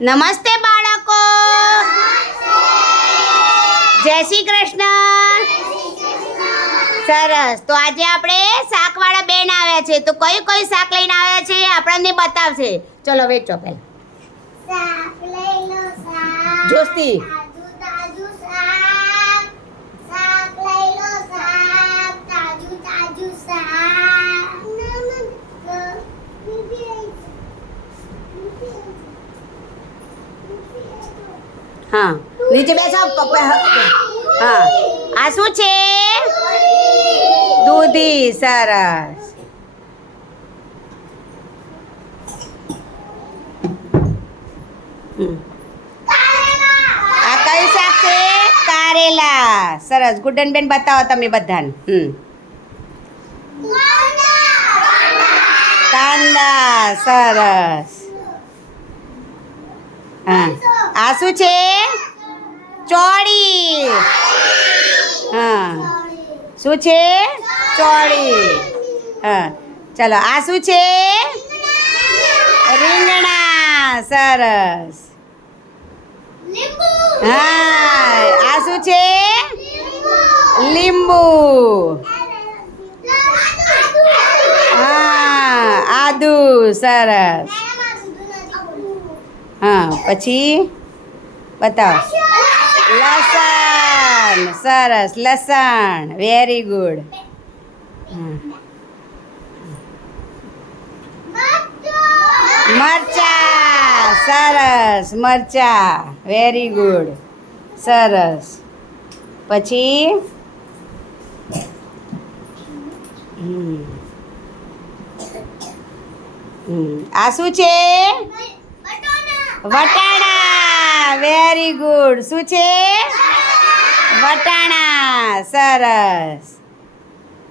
નમસ્તે બાળકો. જય શ્રી કૃષ્ણ. સરસ. તો આજે આપણે શાકવાળા બેન આવ્યા છે. તો કયું કયું શાક લઈને આવ્યા છે આપણને બતાવશે. ચલો વેચો પહેલા. જોસ્તી. Thank તાજું શાક શાક લઈ લો શાક તાજું તાજું શાક હા. નીચે બેસો હા. આ શું છે? દૂધી, સરસ. આ કયું શાક છે? કારેલા. સરસ. ગુડન બેન બતાવો તમે બધાને. હમ. કાંદા. સરસ. હા. આ શું છે? ચોળી. હા. શું છે? ચોળી. હા. ચલો, આ શું છે? રીંગણા. સરસ. હા, આ શું છે? લીંબુ. હા, આદુ. સરસ. હા, પછી બતાવો. લસણ, સરસ, લસણ વેરી ગુડ મરચા, સરસ, મરચા વેરી ગુડ સરસ. પછી. આ શું છે? વટાણા વેરી ગુડ શું છે? વટાણા, સરસ.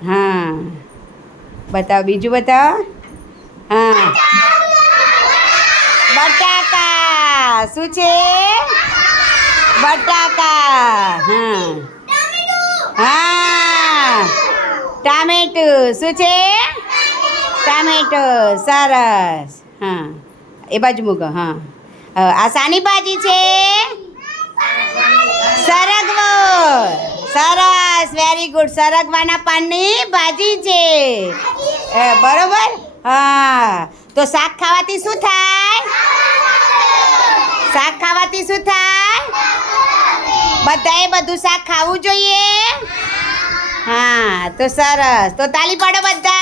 હા. બતાવો, બીજું બતાવો. હા. બટાકા, શું છે? બટાકા, હા. હા. ટામેટું, શું છે? ટામેટો, સરસ. હા. એ બાજુ મૂકો, હા. આ શાની ભાજી છે? સરગવો. સરસ વેરી ગુડ સરગવાના પાનની ભાજી છે. બરોબર? હા. તો શાક ખાવાથી શું થાય? શાક ખાવાથી શું થાય? બધાએ બધું શાક ખાવું જોઈએ? હા, તો સરસ. તો તાલી પાડો બધા.